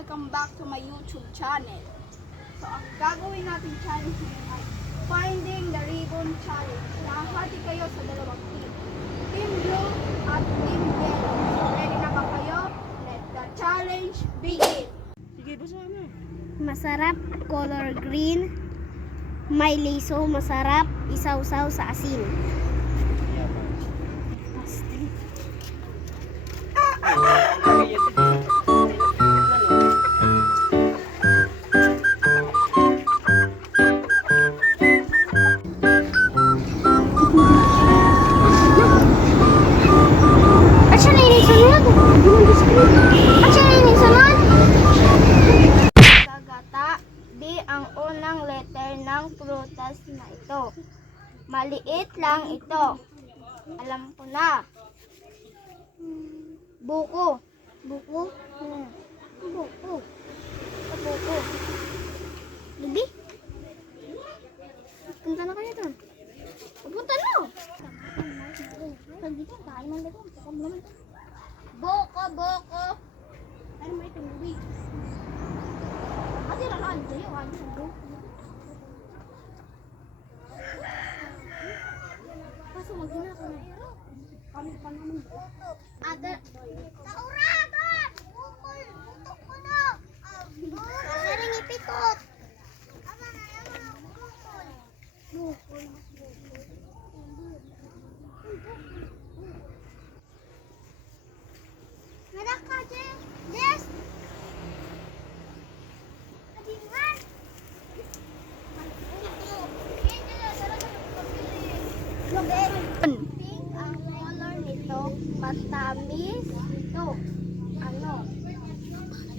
welcome back to my YouTube channel. So, ang gagawin natin challenge ngayon ay Finding the Ribbon Challenge. Nakahati kayo sa dalawang team. Team Blue at Team Yellow. So, ready na ba kayo? Let the challenge begin! Sige, basta na. Masarap, color green. May liso, masarap, isaw-saw sa asin. Gagata, D ang unang letter ng prutas na ito. Maliit lang ito. Alam ko na. Buko. Buko. Buko. Buko. Bibi? Punta na kayo doon. Pupunta na. Buko, buko. Ano mo itong buwi? Kasi lalaan sa'yo. Ano yung buko? Kaso mag-ina ka na. Kami pa naman. Ada. Kauragan! Bukol! Butok ko na! Kasaring ipikot! Ama na yan, bukol! Bukol. Merak ka, Jess! Adingan! Pink ang color nito. Matamis. Ito. Ano?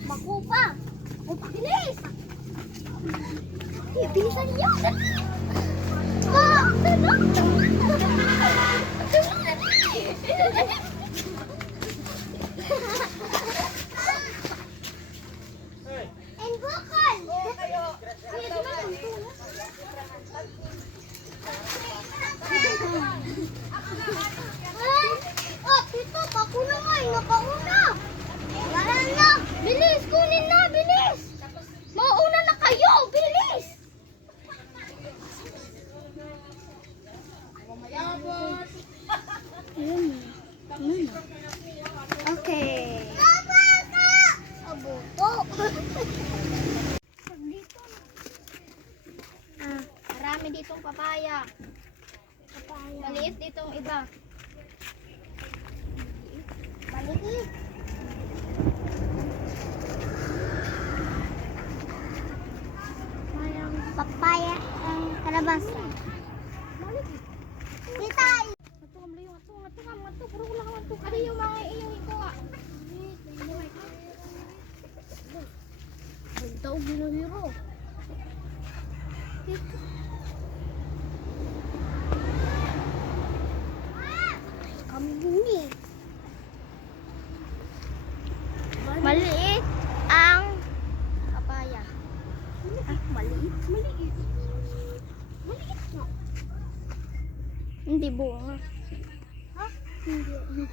Makupa. Makupa. Bilis! Bilisan niyo! And bukol! Oh, Tito, pakuna nga, nakauna. Wala na. Bilis, kunin na, bilis. Mauna na kayo, bilis. Okay. Abuto. Marami ditong papaya. Maliit ditong iba. Maliit. Papaya ang kalabasa. Titay! Ano yung mga iyong ikuha? Daw ginuhiro. Kambuni. Maliit ang papaya. Maliit? Maliit. Maliit nga. Hindi bunga. Ha? Hindi.